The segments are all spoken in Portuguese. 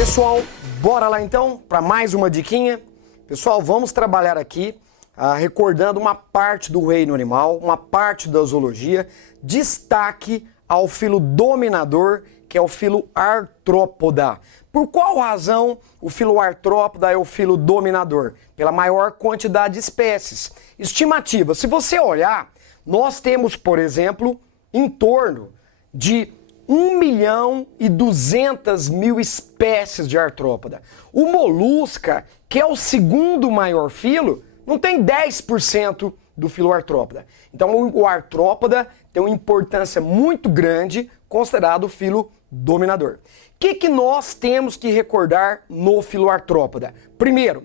Pessoal, bora lá então para mais uma diquinha. Pessoal, vamos trabalhar aqui recordando uma parte do reino animal, uma parte da zoologia, destaque ao filo dominador, que é o filo Arthropoda. Por qual razão o filo Arthropoda é o filo dominador? Pela maior quantidade de espécies. Estimativa, se você olhar, nós temos, por exemplo, em torno de 1.200.000 espécies de artrópoda. O molusca, que é o segundo maior filo, não tem 10% do filo artrópoda. Então o artrópoda tem uma importância muito grande, considerado o filo dominador. O que nós temos que recordar no filo artrópoda? Primeiro,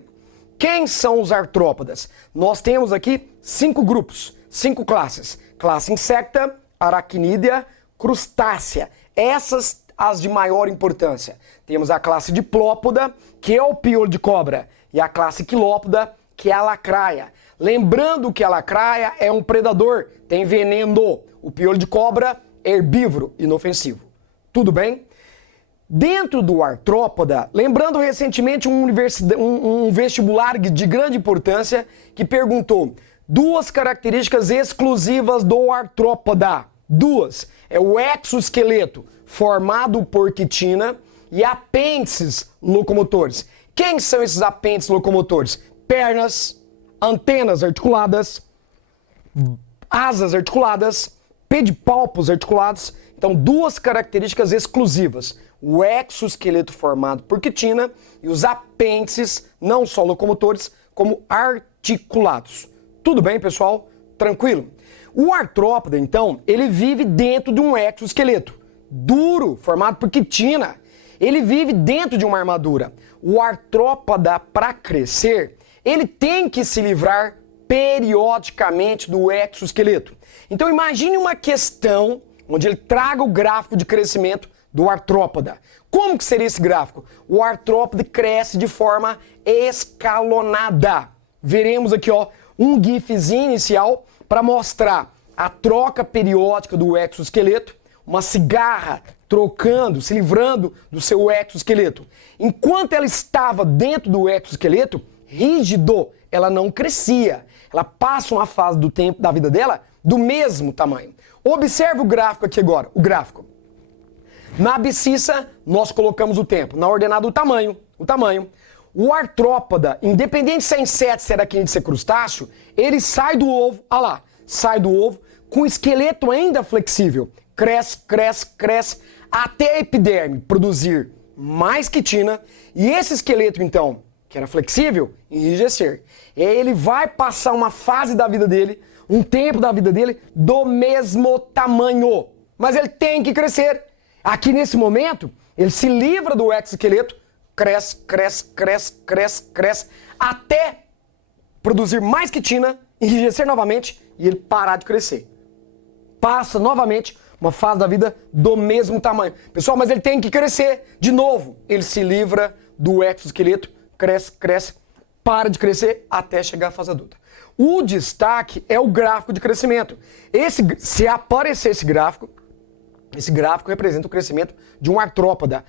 quem são os artrópodas? Nós temos aqui 5 grupos, 5 classes. Classe insecta, aracnídea, crustácea. Essas as de maior importância. Temos a classe diplópoda, que é o piolho de cobra, e a classe quilópoda, que é a lacraia. Lembrando que a lacraia é um predador, tem veneno. O piolho de cobra é herbívoro, inofensivo. Tudo bem? Dentro do artrópoda, lembrando recentemente um vestibular de grande importância que perguntou 2 características exclusivas do artrópoda. 2. É o exoesqueleto, formado por quitina, e apêndices locomotores. Quem são esses apêndices locomotores? Pernas, antenas articuladas, asas articuladas, pedipalpos articulados. Então, 2 características exclusivas. O exoesqueleto formado por quitina e os apêndices, não só locomotores, como articulados. Tudo bem, pessoal? Tranquilo? O artrópoda, então, ele vive dentro de um exoesqueleto duro, formado por quitina. Ele vive dentro de uma armadura. O artrópoda, para crescer, ele tem que se livrar periodicamente do exoesqueleto. Então imagine uma questão onde ele traga o gráfico de crescimento do artrópoda. Como que seria esse gráfico? O artrópoda cresce de forma escalonada. Veremos aqui, ó, um gifzinho inicial para mostrar a troca periódica do exoesqueleto, uma cigarra trocando, se livrando do seu exoesqueleto. Enquanto ela estava dentro do exoesqueleto, rígido, ela não crescia. Ela passa uma fase do tempo da vida dela do mesmo tamanho. Observe o gráfico aqui agora, o gráfico. Na abscissa, nós colocamos o tempo. Na ordenada, o tamanho. O artrópoda, independente se é inseto, se é aracnídeo, se é crustáceo, ele sai do ovo, olha lá, sai do ovo com o esqueleto ainda flexível. Cresce, cresce, cresce, até a epiderme produzir mais quitina e esse esqueleto, então, que era flexível, enrijecer. E aí ele vai passar uma fase da vida dele, um tempo da vida dele, do mesmo tamanho. Mas ele tem que crescer. Aqui nesse momento, ele se livra do exoesqueleto, cresce, cresce, cresce, cresce, cresce, até produzir mais quitina, enrijecer novamente e ele parar de crescer. Passa novamente uma fase da vida do mesmo tamanho. Pessoal, mas ele tem que crescer de novo. Ele se livra do exoesqueleto, cresce, cresce, para de crescer até chegar à fase adulta. O destaque é o gráfico de crescimento. Se aparecer esse gráfico representa o crescimento de um artrópoda.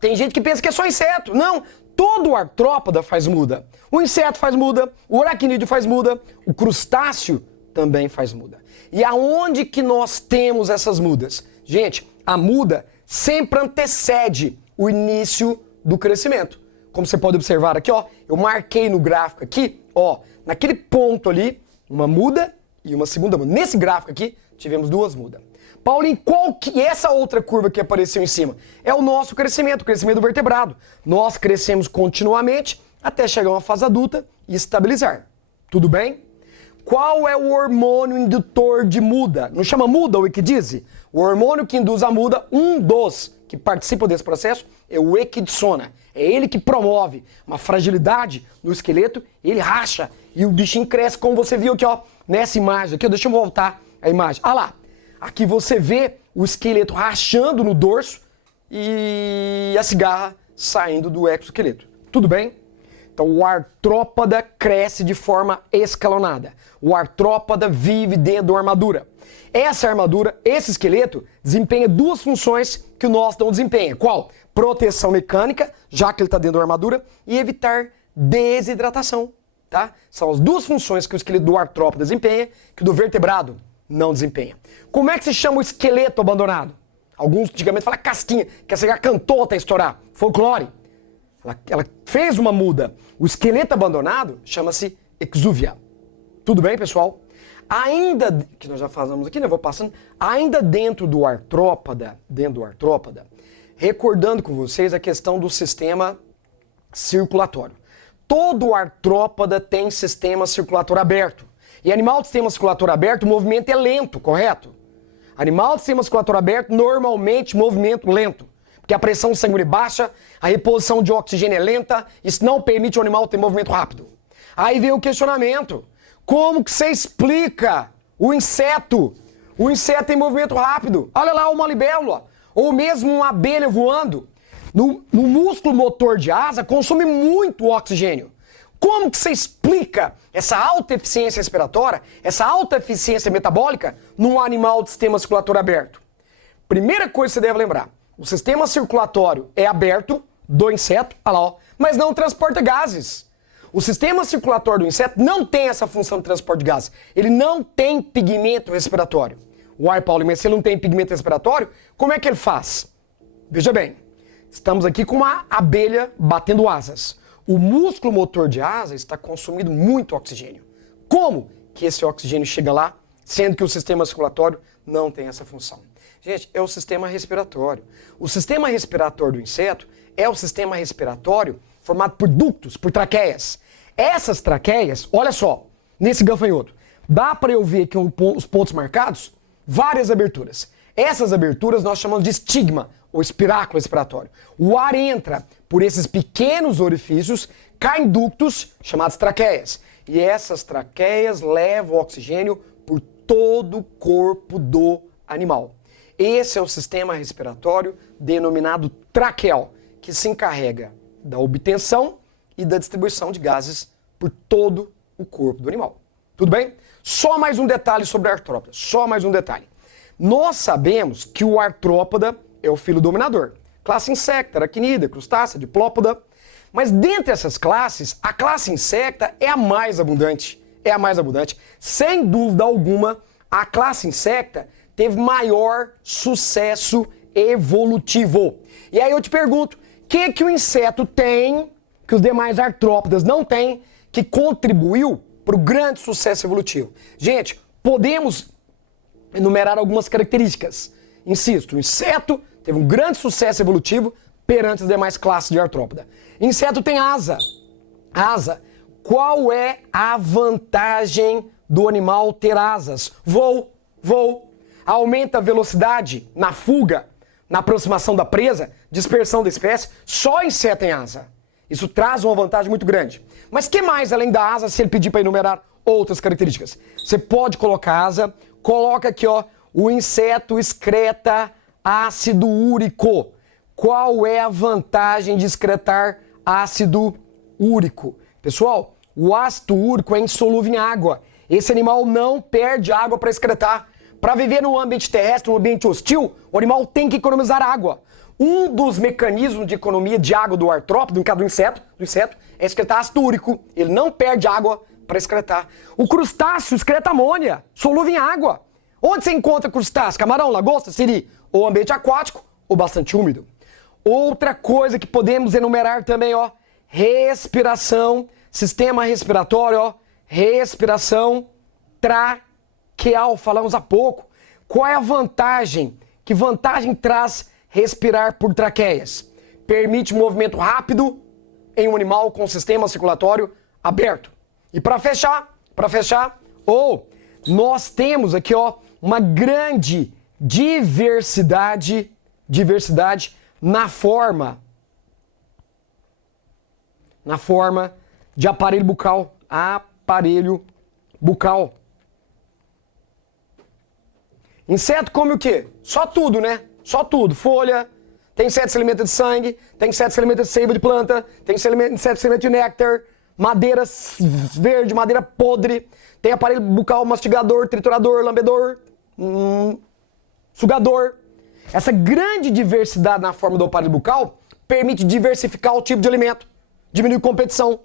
Tem gente que pensa que é só inseto. Não, todo artrópoda faz muda. O inseto faz muda, o aracnídeo faz muda, o crustáceo também faz muda. E aonde que nós temos essas mudas? Gente, a muda sempre antecede o início do crescimento. Como você pode observar aqui, ó, eu marquei no gráfico aqui, ó, naquele ponto ali, uma muda e uma segunda muda. Nesse gráfico aqui, tivemos 2 mudas. Paulinho, qual que é essa outra curva que apareceu em cima? É o nosso crescimento, o crescimento do vertebrado. Nós crescemos continuamente até chegar a uma fase adulta e estabilizar. Tudo bem? Qual é o hormônio indutor de muda? Não chama muda o equidise? O hormônio que induz a muda, um dos que participa desse processo, é o equidisona. É ele que promove uma fragilidade no esqueleto, ele racha e o bichinho cresce, como você viu aqui, ó, nessa imagem aqui. Deixa eu voltar a imagem. Olha lá. Aqui você vê o esqueleto rachando no dorso e a cigarra saindo do exoesqueleto. Tudo bem? Então o artrópoda cresce de forma escalonada. O artrópoda vive dentro de uma armadura. Essa armadura, esse esqueleto, desempenha 2 funções que o nosso não desempenha. Qual? Proteção mecânica, já que ele está dentro da armadura, e evitar desidratação, tá? São as duas funções que o esqueleto do artrópode desempenha, que o do vertebrado não desempenha. Como é que se chama o esqueleto abandonado? Alguns antigamente falam casquinha, que essa já cantou até estourar. Folclore. Ela fez uma muda. O esqueleto abandonado chama-se exúvia. Tudo bem, pessoal? Ainda, que nós já falamos aqui, né? Vou passando. Ainda dentro do artrópoda, recordando com vocês a questão do sistema circulatório. Todo artrópoda tem sistema circulatório aberto. E animal de sistema circulatório aberto, o movimento é lento, correto? Animal de sistema circulatório aberto, normalmente movimento lento. Porque a pressão sanguínea é baixa, a reposição de oxigênio é lenta, isso não permite o animal ter movimento rápido. Aí vem o questionamento. Como que você explica o inseto? O inseto tem movimento rápido. Olha lá uma libélula, ou mesmo uma abelha voando. No músculo motor de asa consome muito oxigênio. Como que você explica essa alta eficiência respiratória, essa alta eficiência metabólica num animal de sistema circulatório aberto? Primeira coisa que você deve lembrar, o sistema circulatório é aberto do inseto, olha lá, ó, mas não transporta gases. O sistema circulatório do inseto não tem essa função de transporte de gases. Ele não tem pigmento respiratório. O ar paulimense, se ele não tem pigmento respiratório, como é que ele faz? Veja bem, estamos aqui com uma abelha batendo asas. O músculo motor de asa está consumindo muito oxigênio. Como que esse oxigênio chega lá, sendo que o sistema circulatório não tem essa função? Gente, é o sistema respiratório. O sistema respiratório do inseto é o sistema respiratório formado por ductos, por traqueias. Essas traqueias, olha só, nesse gafanhoto, dá para eu ver aqui os pontos marcados? Várias aberturas. Essas aberturas nós chamamos de estigma, ou espiráculo respiratório. O ar entra por esses pequenos orifícios, cai em ductos, chamados traqueias. E essas traqueias levam o oxigênio por todo o corpo do animal. Esse é o sistema respiratório denominado traqueal, que se encarrega da obtenção e da distribuição de gases por todo o corpo do animal. Tudo bem? Só mais um detalhe sobre a artrópoda. Só mais um detalhe. Nós sabemos que o artrópoda é o filo dominador. Classe insecta, aracnídea, crustácea, diplópoda. Mas dentre essas classes, a classe insecta é a mais abundante. É a mais abundante. Sem dúvida alguma, a classe insecta teve maior sucesso evolutivo. E aí eu te pergunto, o que o inseto tem que os demais artrópodas não têm que contribuiu para o grande sucesso evolutivo? Gente, podemos enumerar algumas características. Insisto, o inseto teve um grande sucesso evolutivo perante as demais classes de artrópoda. Inseto tem asa. Asa. Qual é a vantagem do animal ter asas? Voo. Aumenta a velocidade na fuga, na aproximação da presa, dispersão da espécie. Só inseto tem asa. Isso traz uma vantagem muito grande. Mas que mais além da asa, se ele pedir para enumerar outras características? Você pode colocar asa, coloca aqui, ó, o inseto excreta ácido úrico. Qual é a vantagem de excretar ácido úrico? Pessoal, o ácido úrico é insolúvel em água. Esse animal não perde água para excretar. Para viver num ambiente terrestre, num ambiente hostil, o animal tem que economizar água. Um dos mecanismos de economia de água do artrópode, no caso do inseto, é excretar ácido úrico. Ele não perde água para excretar. O crustáceo excreta amônia, solúvel em água. Onde você encontra crustáceo? Camarão, lagosta, siri? Ou ambiente aquático, ou bastante úmido. Outra coisa que podemos enumerar também, ó, respiração, sistema respiratório, ó, respiração traqueal, falamos há pouco. Qual é a vantagem? Que vantagem traz respirar por traqueias? Permite movimento rápido em um animal com sistema circulatório aberto. E para fechar, nós temos aqui, ó, uma grande diversidade na forma de aparelho bucal. Inseto come o quê? Só tudo, né? Só tudo. Folha, tem inseto que se alimenta de sangue, tem inseto que se alimenta de seiva de planta, tem inseto que se alimenta de néctar, madeira verde, madeira podre, tem aparelho bucal mastigador, triturador, lambedor, sugador. Essa grande diversidade na forma do aparelho bucal permite diversificar o tipo de alimento, diminuir competição.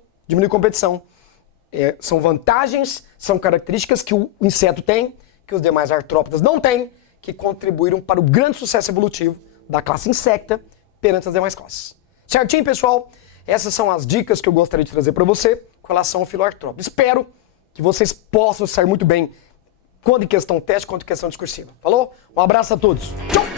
São vantagens, são características que o inseto tem, que os demais artrópodas não têm, que contribuíram para o grande sucesso evolutivo da classe insecta perante as demais classes. Certinho, pessoal? Essas são as dicas que eu gostaria de trazer para você com relação ao filoartrópode. Espero que vocês possam sair muito bem, quanto em questão teste, quanto em questão discursiva. Falou? Um abraço a todos. Tchau!